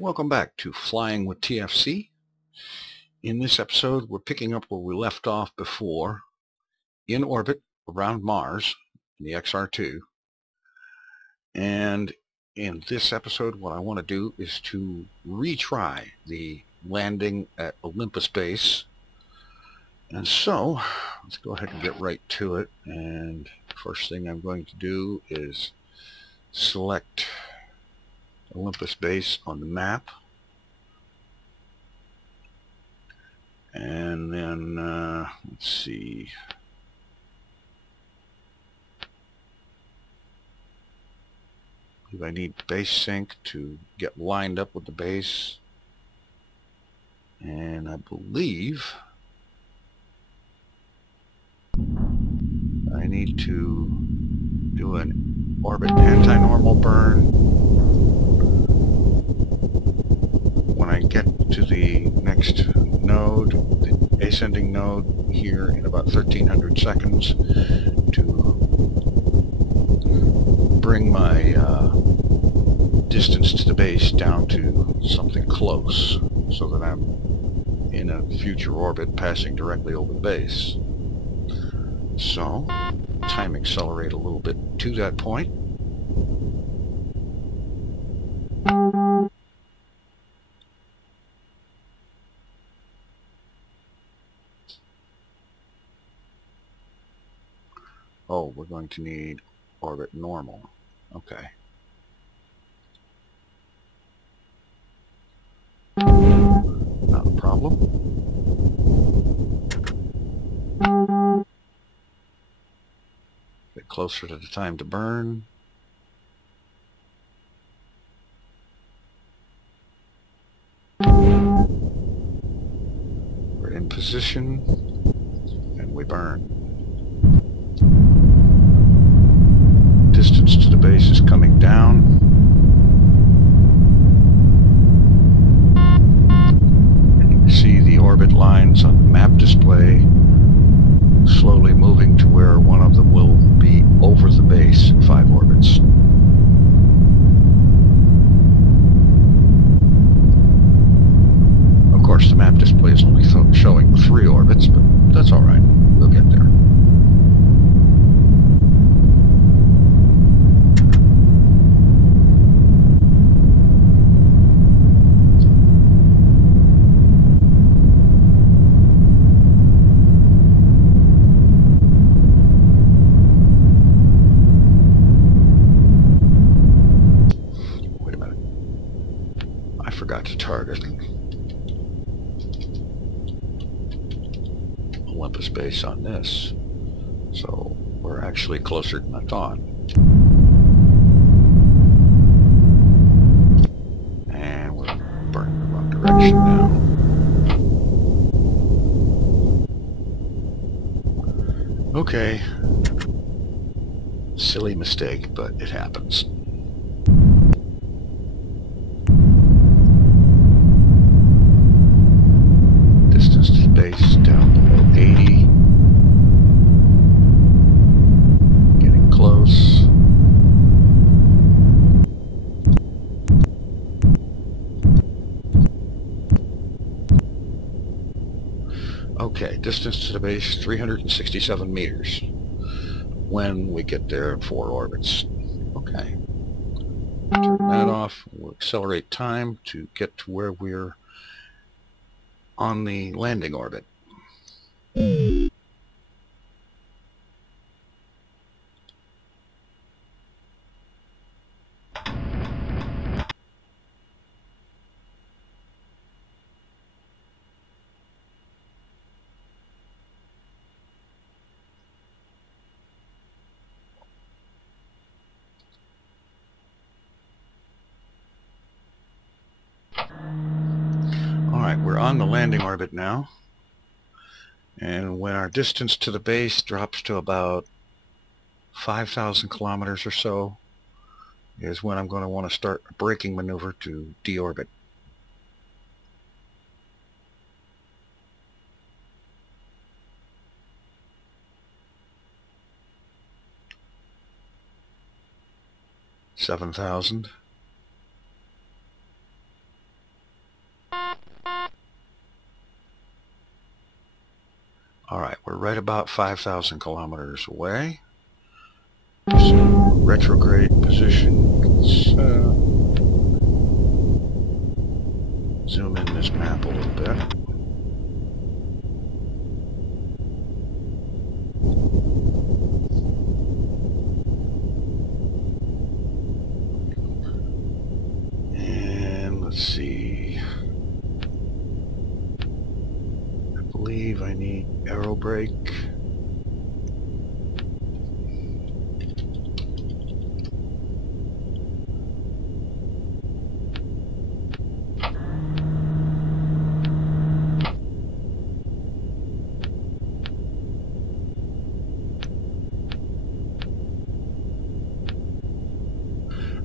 Welcome back to Flying with TFC. In this episode, we're picking up where we left off before, in orbit around Mars, in the XR2. And in this episode, what I want to do is to retry the landing at Olympus base. And so, let's go ahead and get right to it. And first thing I'm going to do is select Olympus base on the map, and then let's see, if I need base sync to get lined up with the base, and I believe I need to do an orbit anti-normal burn when I get to the next node, the ascending node, here in about 1300 seconds, to bring my distance to the base down to something close, so that I'm in a future orbit passing directly over the base. So, time accelerate a little bit to that point. Oh, we're going to need orbit normal. Okay. Not a problem. Get closer to the time to burn. We're in position, and we burn. Distance to the base is coming down. And you can see the orbit lines on the map display slowly moving to where one of them will be over the base in 5 orbits. Of course, the map display is only showing 3 orbits, but that's all right. We'll get there. Forgot to target Olympus base on this, so we're actually closer than I thought. And we're burning the wrong direction now. Okay, silly mistake, but it happens. Base down below 80. Getting close. Okay, distance to the base 367 meters when we get there in 4 orbits. Okay. Turn that off. We'll accelerate time to get to where we're on the landing orbit. Alright, we're on the landing orbit now. And when our distance to the base drops to about 5,000 kilometers or so, is when I'm going to want to start a braking maneuver to deorbit. $7,000. right about 5,000 kilometers away. So retrograde position. Let's zoom in this map a little bit. And let's see. I believe I need aero brake.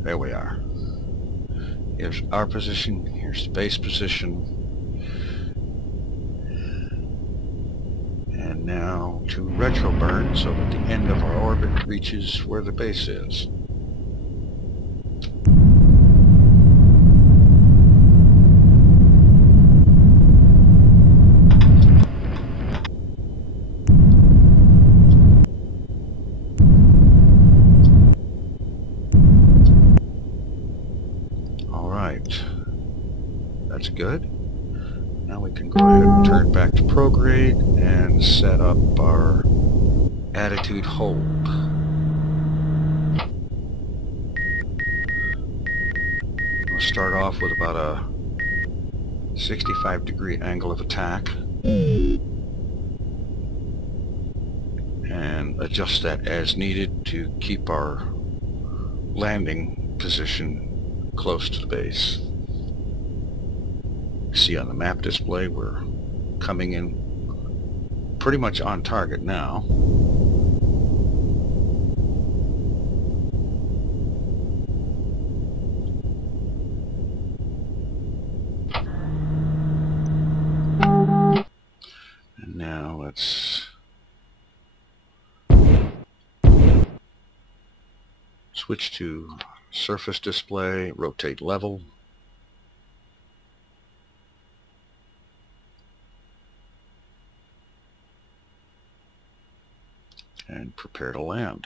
There we are. Here's our position, here's the base position. And now to retro burn so that the end of our orbit reaches where the base is. That's good. Now we can go ahead and turn back to prograde and set up our attitude hold. We'll start off with about a 65-degree angle of attack and adjust that as needed to keep our landing position close to the base. See on the map display we're coming in pretty much on target now. And now let's switch to surface display, rotate level. And prepare to land.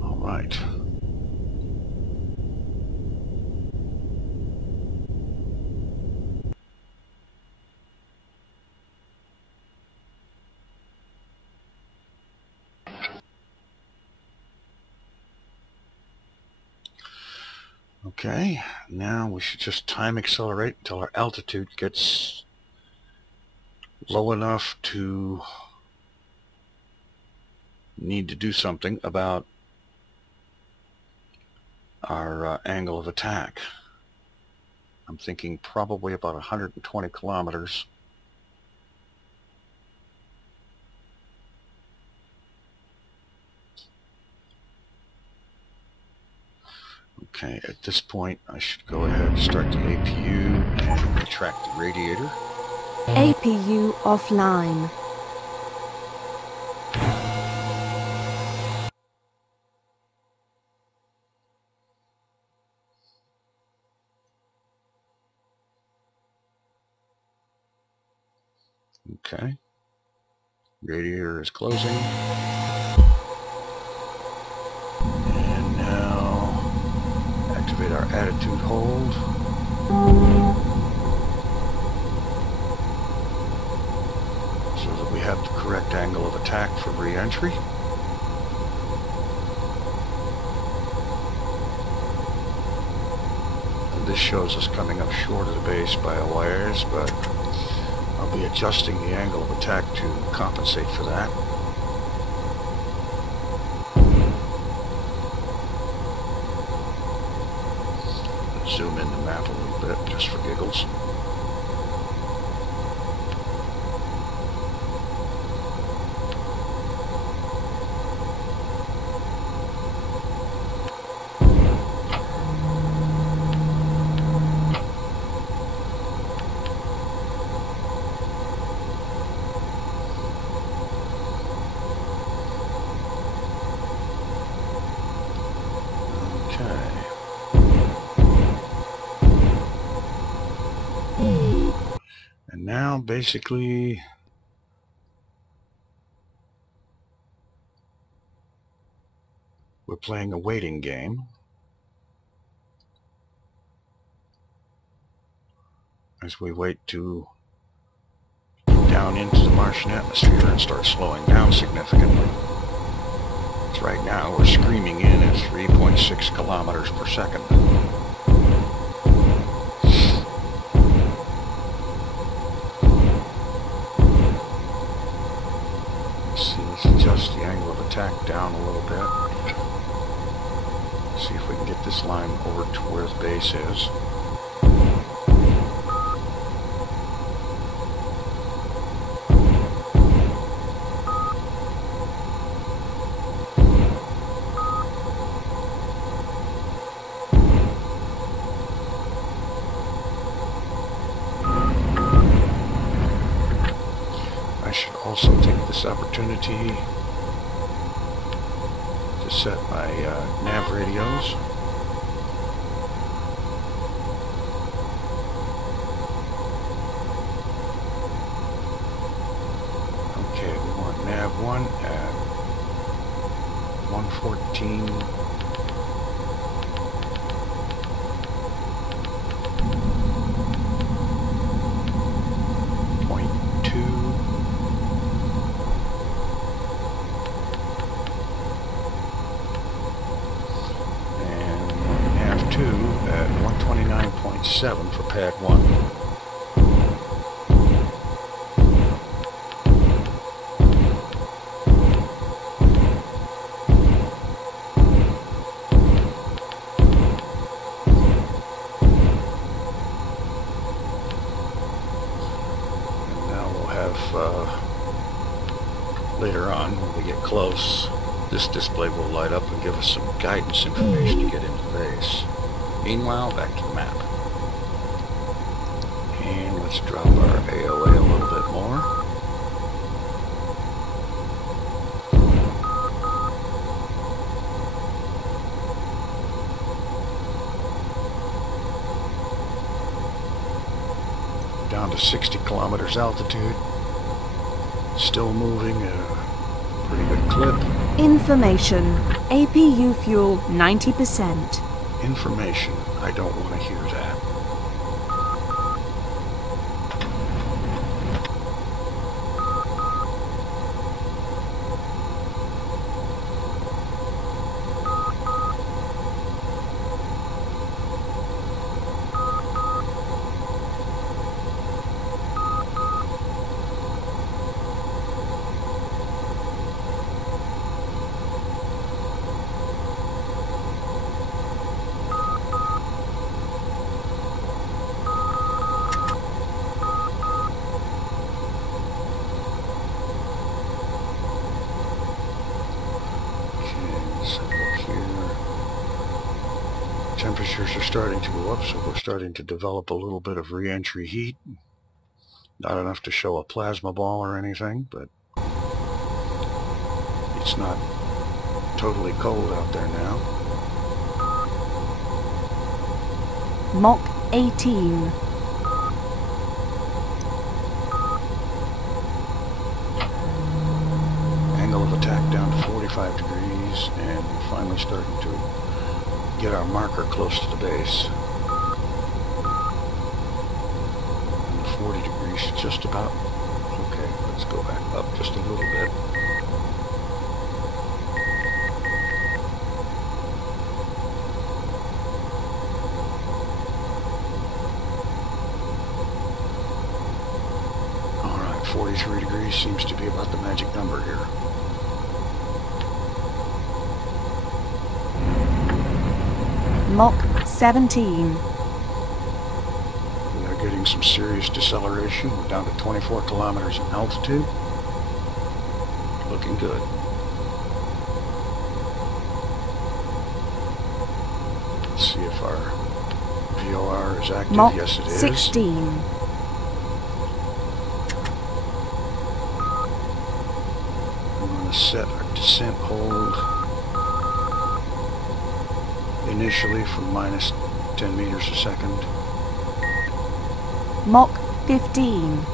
All right. Okay, now we should just time accelerate until our altitude gets low enough to need to do something about our angle of attack. I'm thinking probably about 120 kilometers. Okay, at this point I should go ahead and start the APU and retract the radiator. APU offline. Okay, radiator is closing. And now activate our attitude hold. So that we have the correct angle of attack for re-entry. And this shows us coming up short of the base by a ways, but I'll be adjusting the angle of attack to compensate for that. Zoom in the map a little bit just for giggles. now basically we're playing a waiting game. As we wait to go down into the Martian atmosphere and start slowing down significantly. So right now we're screaming in at 3.6 kilometers per second. Let's adjust the angle of attack down a little bit. See if we can get this line over to where the base is. I should also take this opportunity to set my nav radios. Okay, we want nav 1 at 114. At 129.7 for pad 1. And now we'll have, later on when we get close, this display will light up and give us some guidance information to get into the base. Meanwhile, back to the map. And let's drop our AOA a little bit more. Down to 60 kilometers altitude. Still moving at a pretty good clip. Information. APU fuel 90%. Information. I don't want to hear that. Temperatures are starting to go up, so we're starting to develop a little bit of re-entry heat. Not enough to show a plasma ball or anything, but it's not totally cold out there now. Mach 18. Angle of attack down to 45 degrees, and we're finally starting to get our marker close to the base. And the 40 degrees just about. Okay, let's go back up just a little bit. Alright, 43 degrees seems to be about the magic number here. Mach 17. We are getting some serious deceleration. We're down to 24 kilometers in altitude. Looking good. Let's see if our VOR is active. Mach Yes, it is. 16. I'm going to set our descent hold initially from -10 meters a second. Mach 15.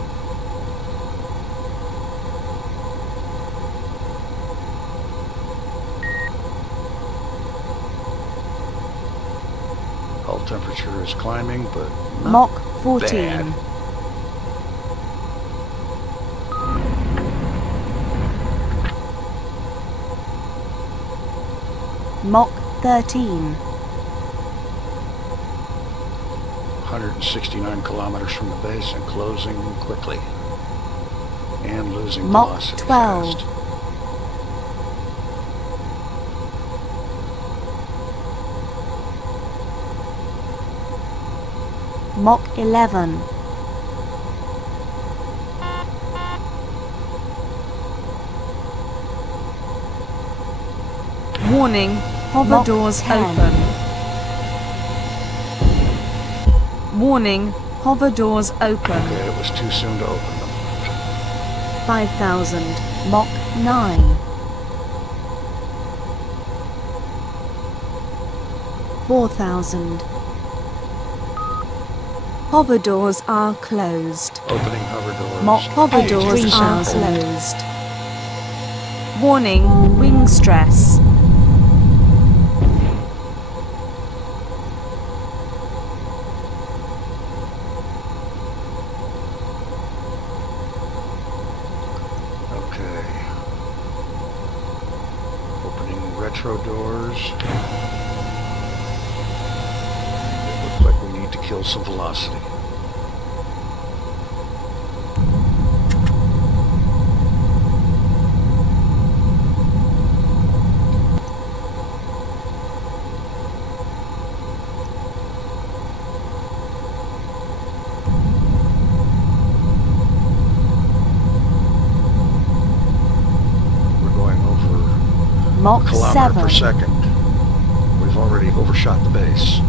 temperature is climbing, but Mach not 14. bad. Mach 13. 169 kilometers from the base and closing quickly. And losing Mach velocity 12. fast. Mach 11. Warning, hover Mach doors 10. open. Warning, hover doors open. Okay, it was too soon to open them. 5,000. Mach 9. 4,000. Hover doors are closed. Opening hover doors. Mach hover doors are closed. Warning, wing stress. Okay. Opening retro doors. It looks like we need to kill some velocity. Mach Kilometer 7. per second. We've already overshot the base.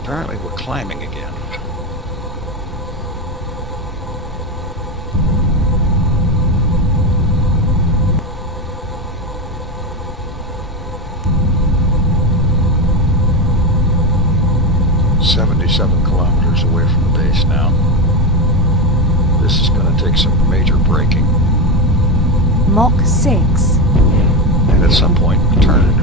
Apparently we're climbing again. .7 kilometers away from the base now. This is going to take some major braking. Mach 6. And at some point, turn.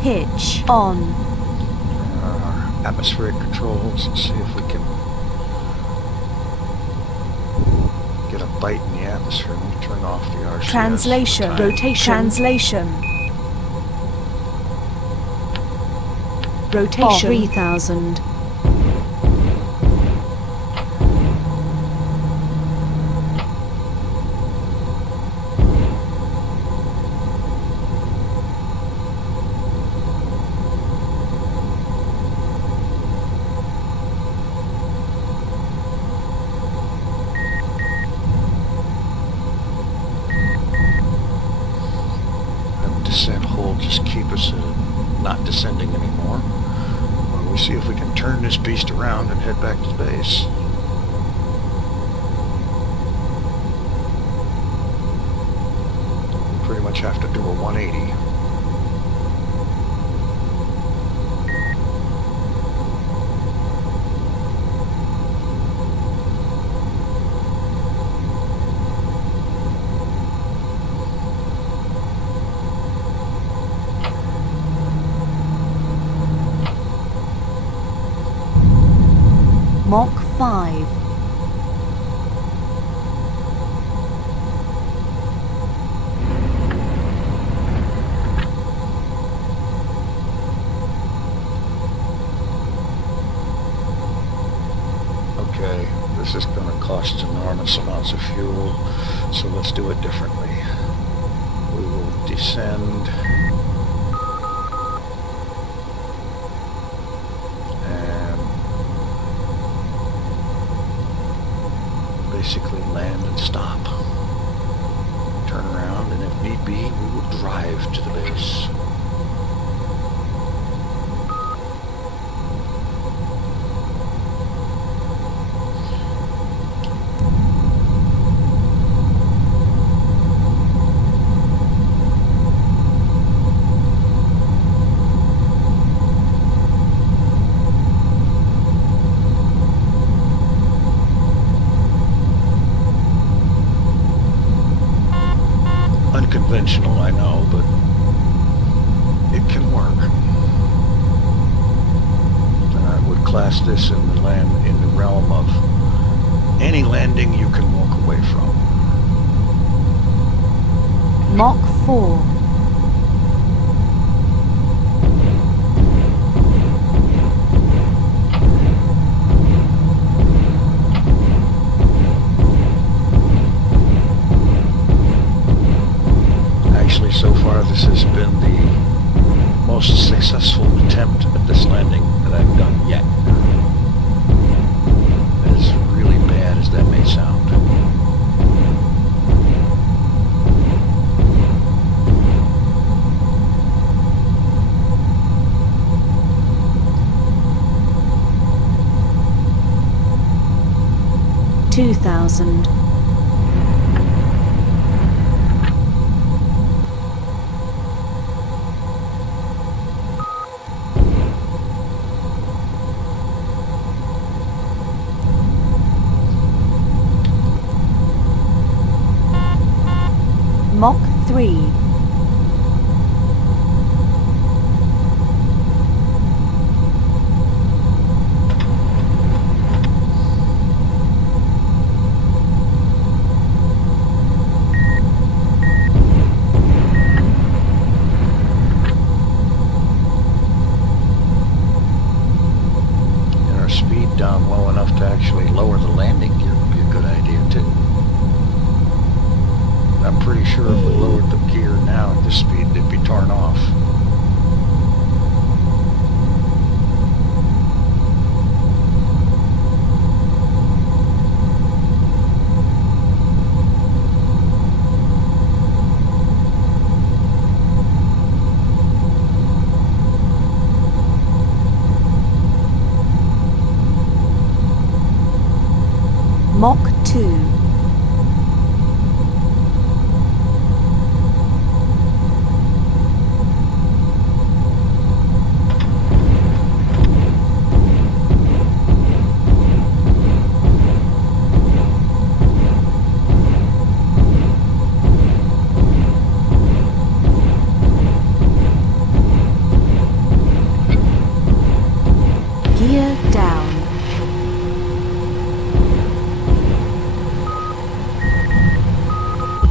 Pitch on. Our atmospheric controls and see if we can get a bite in the atmosphere. We'll turn off the RCS. Translation. Rotation. Translation. Rotation. 3,000. Descent hold just keep us not descending anymore. Well, we'll see if we can turn this beast around and head back to base. We pretty much have to do a 180. Mach 5. Okay, this is going to cost enormous amounts of fuel, so let's do it differently. We will descend and basically land and stop. Turn be, we will drive to the base. Unconventional, I know, but it can work. And I would class this in the realm of any landing you can walk away from. Mach 4. Actually, so far this has been the most successful attempt at this landing that I've done yet. As really bad as that may sound. $2,000. Mach 3. And our speed down low enough to actually lower the landing gear would be a good idea too. I'm pretty sure if we lowered the gear now at this speed, it'd be torn off. Mach 2. Gear down.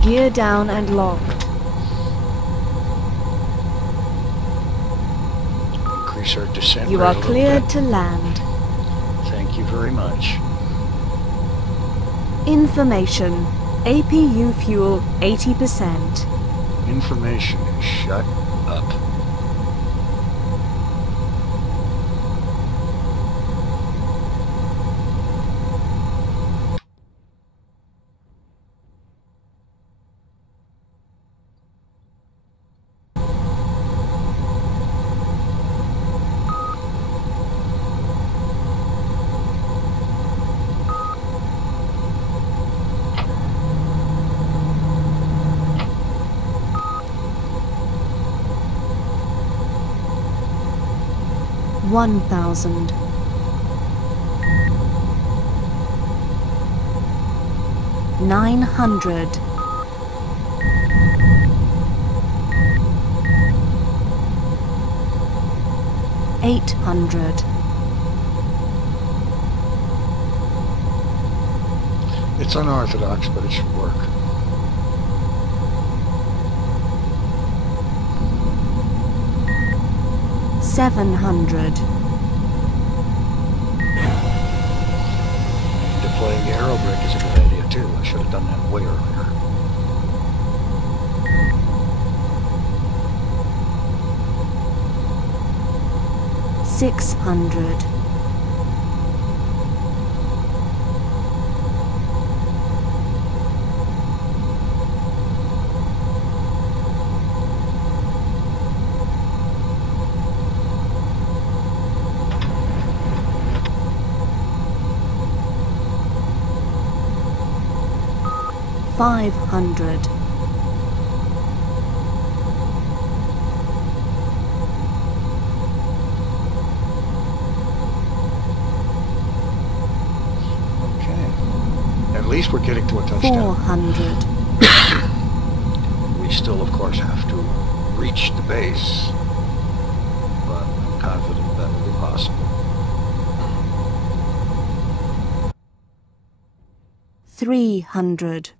Gear down and locked. Increase our descent You rate are a little cleared bit. to land. Thank you very much. Information. APU fuel 80%. Information. Shut up. $1,000. $900. $800. It's unorthodox, but it should work. $700. Deploying the aero brake is a good idea too. I should have done that way earlier. $600. 500. At least we're getting to a touchdown. 400. We still, of course, have to reach the base, but I'm confident that will be possible. 300.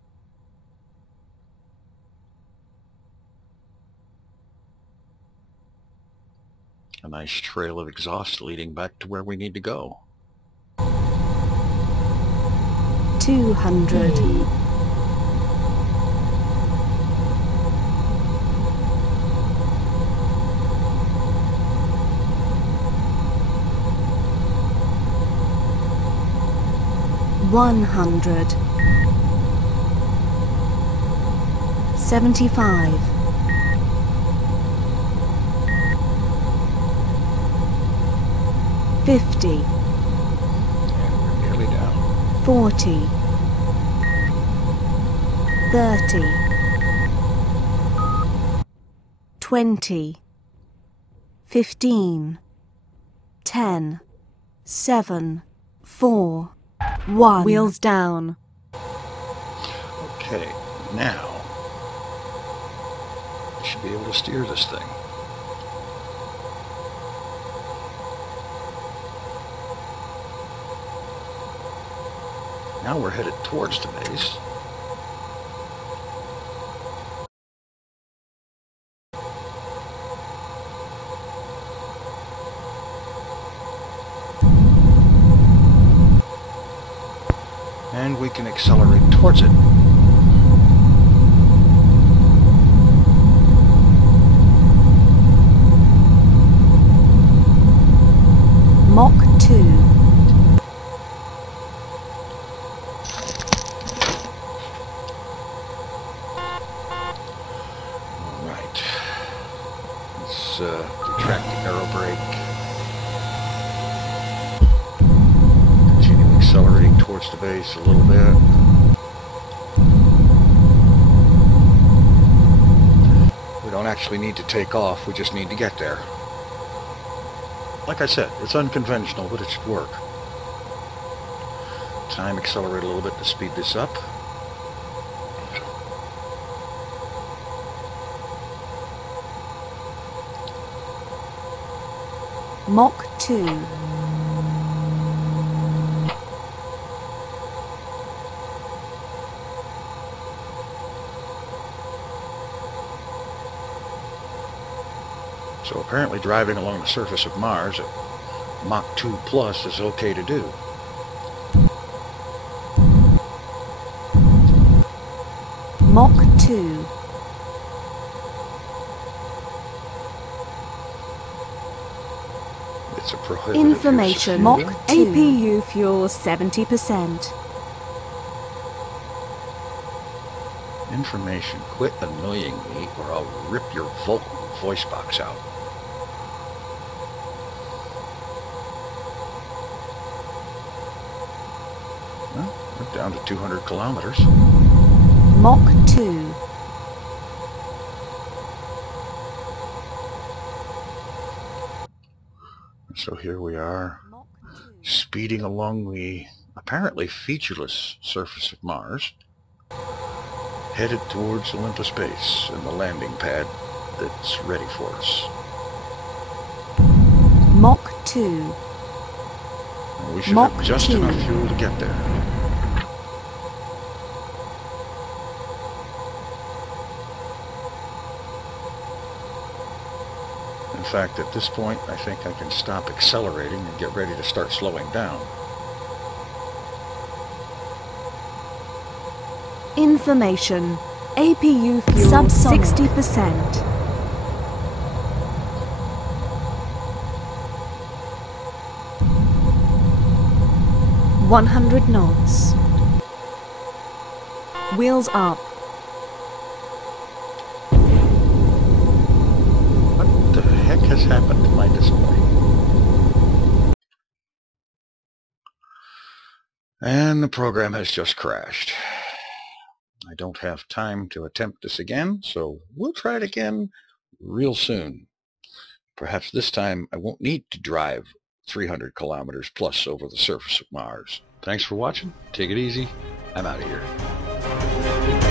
A nice trail of exhaust leading back to where we need to go. 200. 100. 75. 50. And we're nearly down. 40. 30. 20. 15. 10. 7. 4. 1. Wheels down. Okay, now I should be able to steer this thing. Now we're headed towards the base. And we can accelerate towards it. Mach 2. Alright. Let's detract the aero brake. Continue accelerating towards the base a little bit. We don't actually need to take off, we just need to get there. Like I said, it's unconventional, but it should work. Time accelerate a little bit to speed this up. Mach 2. So apparently driving along the surface of Mars at Mach 2 plus is okay to do. Mach 2. It's a prohibitive Information. use of fuel. Mach 2. APU fuel 70%. Information. Quit annoying me or I'll rip your voice box out. Well, we're down to 200 kilometers. Mach 2. So here we are, speeding along the apparently featureless surface of Mars, headed towards Olympus base and the landing pad that's ready for us. Mach 2. And we should Mach have just 2. enough fuel to get there. In fact, at this point, I think I can stop accelerating and get ready to start slowing down. Information. APU fuel sub 60%. $100 knots. Wheels up. What the heck has happened to my display? And the program has just crashed. I don't have time to attempt this again, so we'll try it again real soon. Perhaps this time I won't need to drive 300 kilometers plus over the surface of Mars. Thanks for watching. Take it easy. I'm out of here.